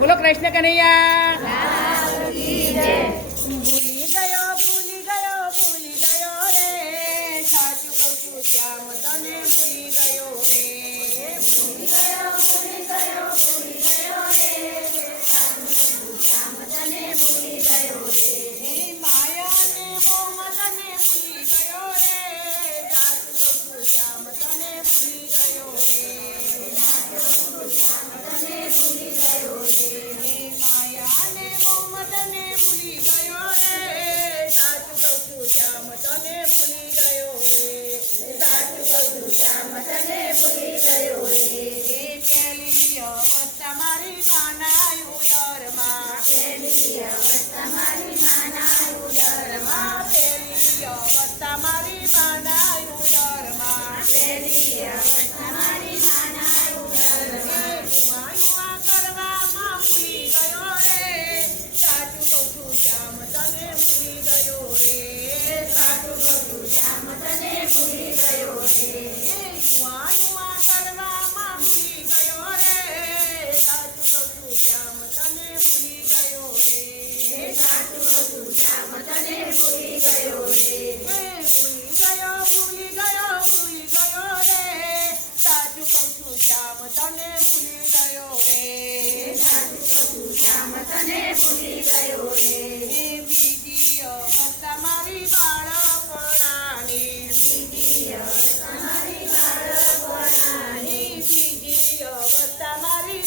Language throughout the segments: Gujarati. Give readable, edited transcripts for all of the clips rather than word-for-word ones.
બોલો કૃષ્ણ કનૈયા. ભૂલી ગયો રે સાચું કહું છું શ્યામ તને ભૂલી ગયો રે ભૂલી ગયો રે શ્યામ તને ભૂલી ગયો રે માયા ને મોહ તને ભૂલી ગયો રે સાચું કહું છું શ્યામ તને ભૂલી ગયો રે માયા ને મોહ તને ભૂલી ગયો રે સાચું કહું છું શ્યામ તને ભૂલી ગયો રે સાચું કહું છું શ્યામ તને ભૂલી ગયો રે પહેલી અવસ્થા મારી માના ઉદરમાં પહેલી અવસ્થા મારી માના ઉદરમાં પહેલી અવસ્થા મારી માના ઉદરમાં પહેલી અવસ્થા મારી માના ઉદરમાં યુવા કરવામાં ભૂલી ગયો રે સાચું કહું છું શ્યામ તને ભૂલી ગયો રે સાચું કહું છું શ્યામ તને ભૂલી ગયો રે યુવા કરવામાં ભૂલી ગયો રે સાચું કહું છું શ્યામ તને ભૂલી ગયો રે સાચું કહું છું શ્યામ તને ભૂલી ગયો રે ભૂલી ગયો રે સાચું કહું છું શ્યામ તને ભૂલી ગયો રે સાચું કહું છું શ્યામ તને ભૂલી ગયો રે બીજી અવસ્થા મારી બાળપણાની બીજી અવસ્થા મારી બાળપણાની બીજી અવસ્થા મારી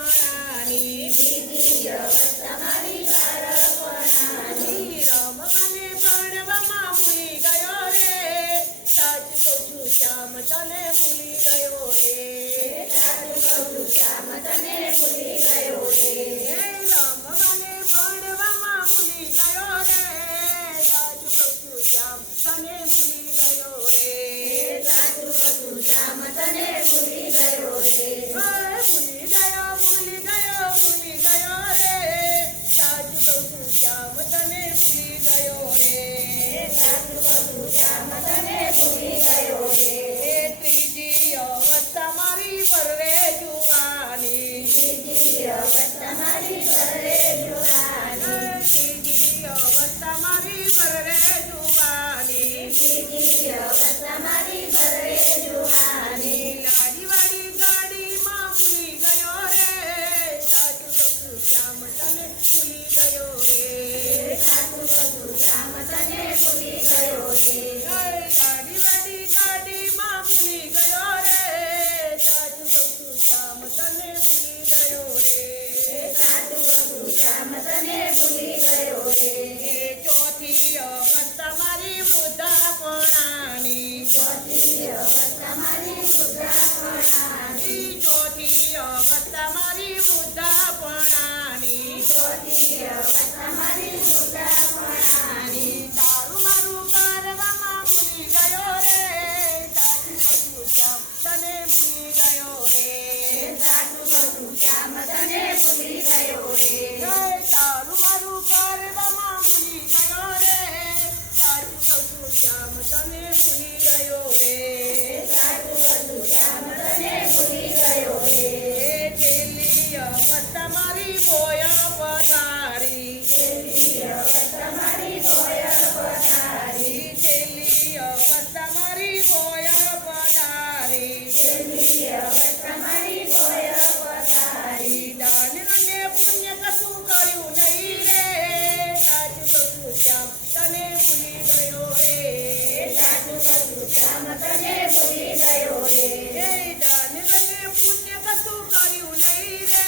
બાળપણાની બીજી અવસ્થા મારી બાળપણાની રમવાને ભણવામાં ભૂલી ગયો રે સાચું કહું છું શ્યામ તને ભૂલી ગયો રે સાચું કહું છું શ્યામ તને ભૂલી ગયો રે રમવાને ભણવામાં ભૂલી ગયો રે સાચું કહું છું શ્યામ તને ભૂલી ગયો રે સાચું કહું છું શ્યામ તને ભૂલી ગયો રે ભૂલી ગયો રે સાચું કહું છું શ્યામ તને ભૂલી ગયો રે સાચું કહું છું શ્યામ તને ભૂલી ગયો રે ત્રીજી અવસ્થા મારી ભરરે જુવાની ત્રીજી અવસ્થા મારી ભરરે જુવાની ત્રીજી અવસ્થા મારી ભરરે જુવાની ત્રીજી અવસ્થા મારી ભરરે જુવાની લાડીવાળી ગાડીમાં ભૂલી ગયો રે સાચું કહું છું શ્યામ તને ભૂલી ગયો રે સાચું કહું છું શ્યામ તને ભૂલી ગયો રે લાડીવાળી ગાડીમાં ભૂલી ગયો રે સાચું કહું છું શ્યામ તને ભૂલી ગયો રે સાચું કહું છું શ્યામ તને ભૂલી ગયો રે ચોથી અવસ્થા મારી વૃદ્ધાપણાની ચોથી અવસ્થા મારી વૃદ્ધાપણાની ચોથી અવસ્થા મારી વૃદ્ધાપણાની ચોથી અવસ્થા મારી વૃદ્ધાપણાની તારું મારું કરવામાં ભૂલી ગયો રે સાચું કહું છું શ્યામ તને ભૂલી ગયો રે સાચું કહું છું શ્યામ તને ભૂલી ગયો રે તારું મારું કરવામાં ભૂલી ગયો રે સાચું કહું છું શ્યામ તને ભૂલી ગયો રે સાચું કહું છું શ્યામ તને ભૂલી ગયો રે છેલ્લી અવસ્થા મારી બોયા પથારી છેલ્લી અવસ્થા મારી બોયા પથારી છેલ્લી અવસ્થા મારી બોયા પથારી છેલ્લી અવસ્થા મારી બોયા પથારી દાન અને પુણ્ય કશું કર્યું નહીં રે સાચું કહું છું શ્યામ તને ભૂલી ગયો રે સાચું કહું છું શ્યામ તને ભૂલી ગયો રે દાન અને પુણ્ય કશું કર્યું નહીં રે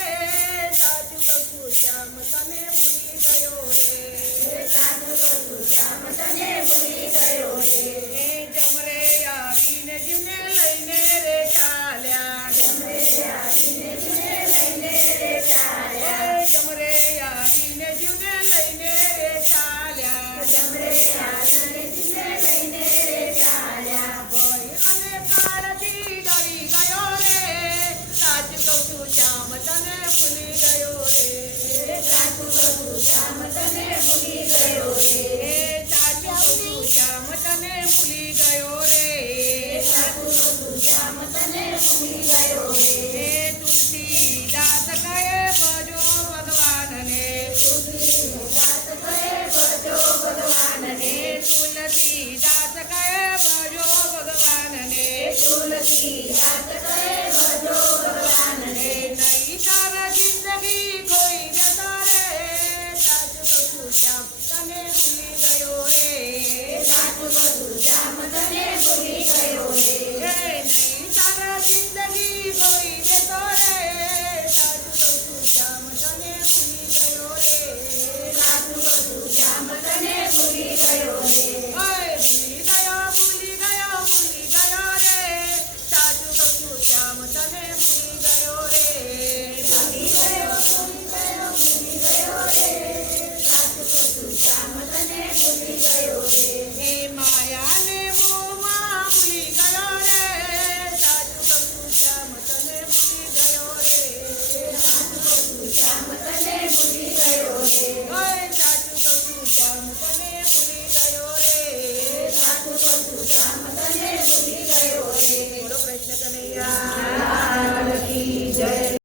સાચું કહું છું શ્યામ તને ભૂલી ગયો રે સાચું કહું છું શ્યામ તને ભૂલી ગયો રે જમરે આવીને જીવને લઈને રે ચાલ્યા જમરે આવીને જીવને લઈને રે ચાલ્યા જમરે આવીને જીવને લઈને રે ચાલ્યા જમરે આવીને જીવને લઈને રે ચાલ્યા ભય અને કાળથી ડરી ગયો રે સાચું કહું છું શ્યામ તને ભૂલી ગયો રે સાચું કહું છું શ્યામ તને ભૂલી ગયો રે સાચું કહું છું શ્યામ તને ભૂલી ગયો રે સાચું કહું છું શ્યામ તને ભૂલી ગયો રે તુલસીદાસ કહે ભજ જિંદગી